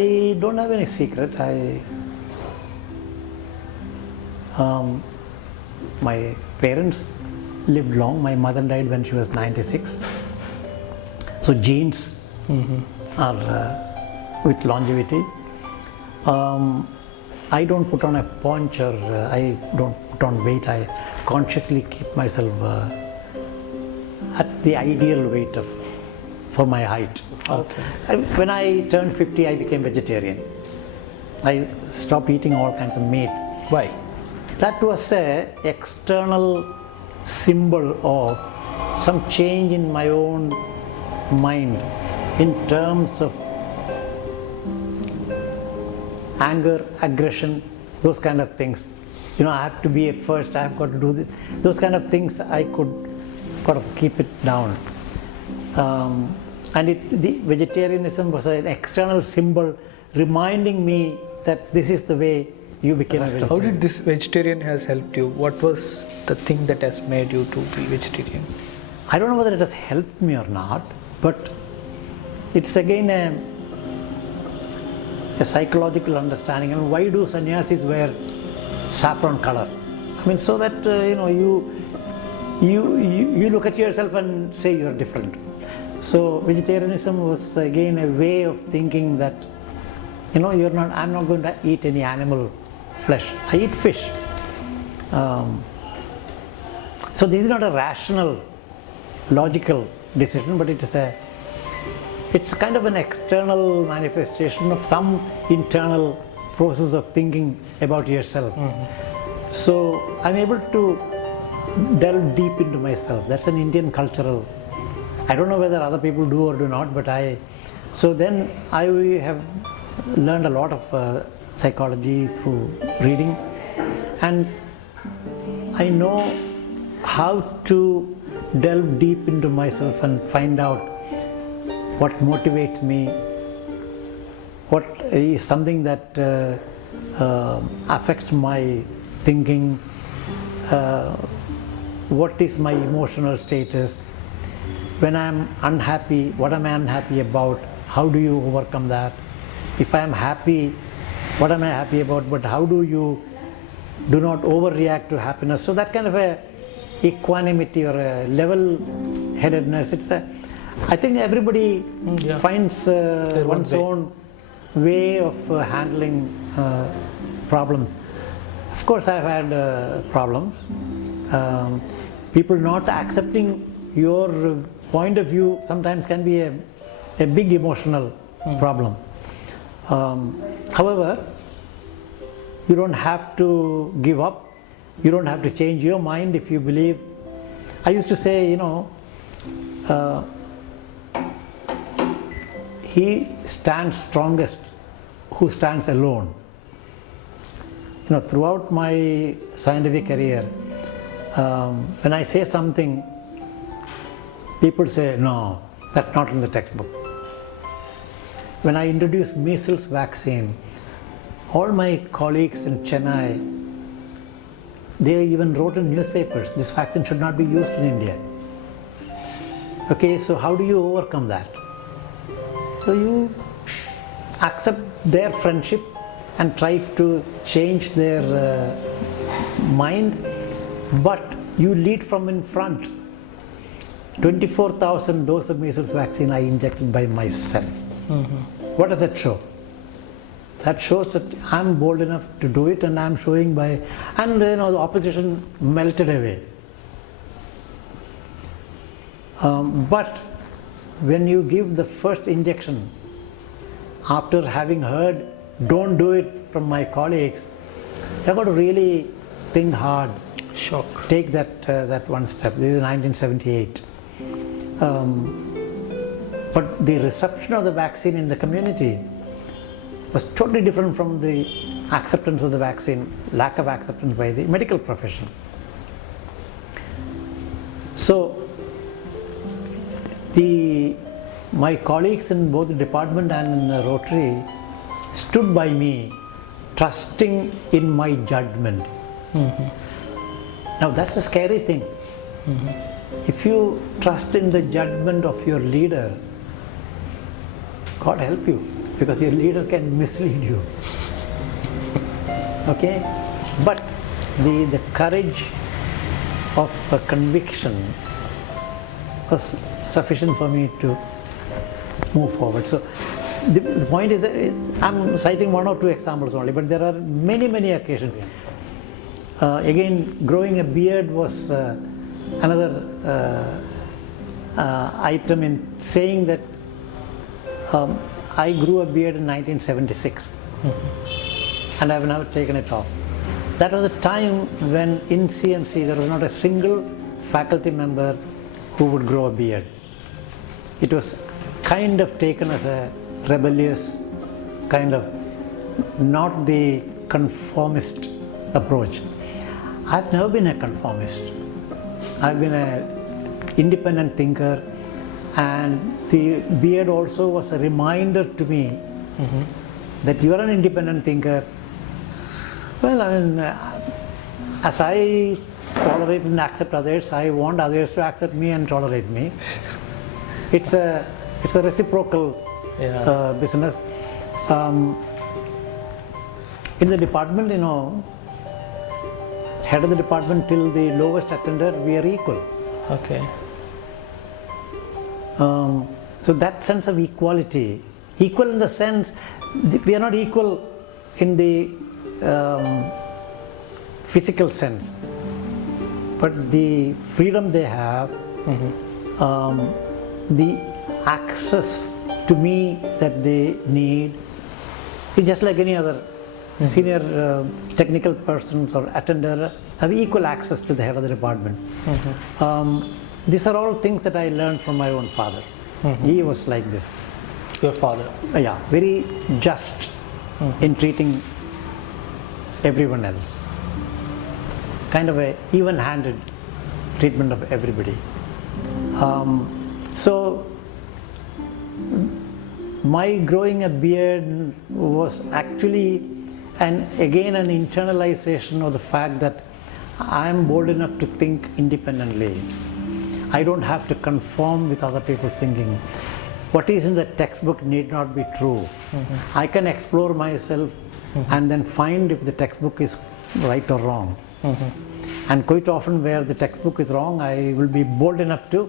I don't have any secret. My parents lived long. My mother died when she was 96. So genes are with longevity. I don't put on a paunch or I don't put on weight. I consciously keep myself at the ideal weight for my height. Okay. When I turned 50, I became vegetarian. I stopped eating all kinds of meat. Why? That was an external symbol of some change in my own mind in terms of anger, aggression, those kind of things. You know, I have to be at first, I have got to do this. Those kind of things I could kind of keep it down. And the vegetarianism was an external symbol reminding me that this is the way you became a vegetarian. How did this vegetarian has helped you? What was the thing that has made you to be vegetarian? I don't know whether it has helped me or not, but it's again a psychological understanding. I mean, why do sannyasis wear saffron color? I mean, so that you look at yourself and say you're different. So vegetarianism was again a way of thinking that, you know, I'm not going to eat any animal flesh. I eat fish. So this is not a rational, logical decision, but it's kind of an external manifestation of some internal process of thinking about yourself. So I'm able to delve deep into myself. That's an Indian cultural. I don't know whether other people do or do not, but so then I have learned a lot of psychology through reading, and I know how to delve deep into myself and find out what motivates me, what is something that affects my thinking, what is my emotional status. When I am unhappy, what am I unhappy about? How do you overcome that? If I am happy, what am I happy about? But how do you do not overreact to happiness? So that kind of a equanimity or a level-headedness. I think everybody finds one's own way of handling problems. Of course, I've had problems. People not accepting your point of view sometimes can be a big emotional problem. However, you don't have to give up. You don't have to change your mind if you believe. I used to say, you know, he stands strongest who stands alone. You know, throughout my scientific career, when I say something, people say, no, that's not in the textbook. When I introduced measles vaccine, all my colleagues in Chennai, they even wrote in newspapers, this vaccine should not be used in India. Okay, so how do you overcome that? So you accept their friendship and try to change their mind, but you lead from in front. 24,000 doses of measles vaccine I injected by myself. What does that show? That shows that I'm bold enough to do it, and I'm showing and you know, the opposition melted away. But when you give the first injection, after having heard, don't do it from my colleagues, you've got to really think hard. Shock. Take that one step. This is 1978. But the reception of the vaccine in the community was totally different from the acceptance of the vaccine, lack of acceptance by the medical profession. So my colleagues in both the department and in Rotary stood by me, trusting in my judgment. Now that's a scary thing. If you trust in the judgment of your leader, God help you. because your leader can mislead you. Okay? But the courage of a conviction was sufficient for me to move forward. So the point is that I'm citing one or two examples only, but there are many occasions. Again, growing a beard was another item in saying that I grew a beard in 1976 and I've never taken it off. That was a time when in CMC there was not a single faculty member who would grow a beard. It was kind of taken as a rebellious, kind of not the conformist approach. I've never been a conformist. I've been an independent thinker, and the beard also was a reminder to me that you are an independent thinker. Well, I mean, as I tolerate and accept others, I want others to accept me and tolerate me. It's a reciprocal business. In the department, head of the department till the lowest attender, we are equal. Okay. So that sense of equality, equal in the sense, we are not equal in the physical sense, but the freedom they have, the access to me that they need, is just like any other senior technical persons or attender have equal access to the head of the department. These are all things that I learned from my own father. He was like this. Your father? Yeah, very just in treating everyone else. Kind of a even-handed treatment of everybody. So my growing a beard was actually again an internalization of the fact that I am bold enough to think independently. I don't have to conform with other people's thinking. What is in the textbook need not be true. I can explore myself and then find if the textbook is right or wrong. And quite often where the textbook is wrong, I will be bold enough to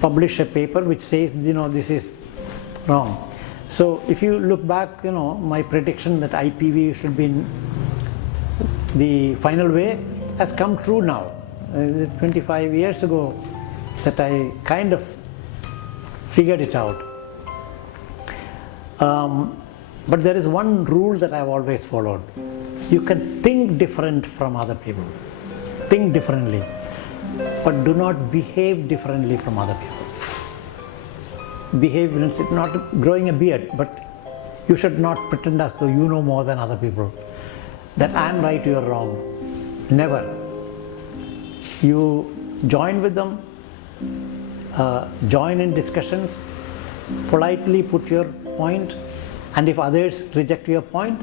publish a paper which says, this is wrong. So if you look back, my prediction that IPV should be in the final way has come true now. 25 years ago that I kind of figured it out. But there is one rule that I've always followed. You can think different from other people. Think differently, but do not behave differently from other people. Behave means not growing a beard, but you should not pretend as though you know more than other people. That I am right, you are wrong. Never. You join with them, join in discussions, politely put your point, and if others reject your point,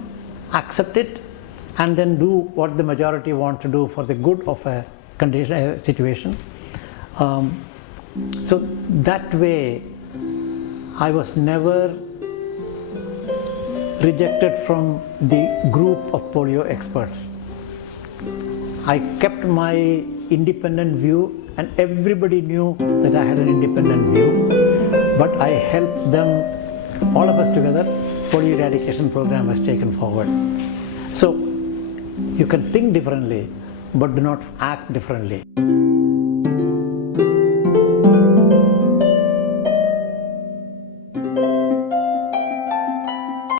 accept it, and then do what the majority want to do for the good of a condition, a situation. So that way, I was never rejected from the group of polio experts. I kept my independent view, and everybody knew that I had an independent view, but I helped them, all of us together. Polio eradication program was taken forward. So you can think differently, but do not act differently.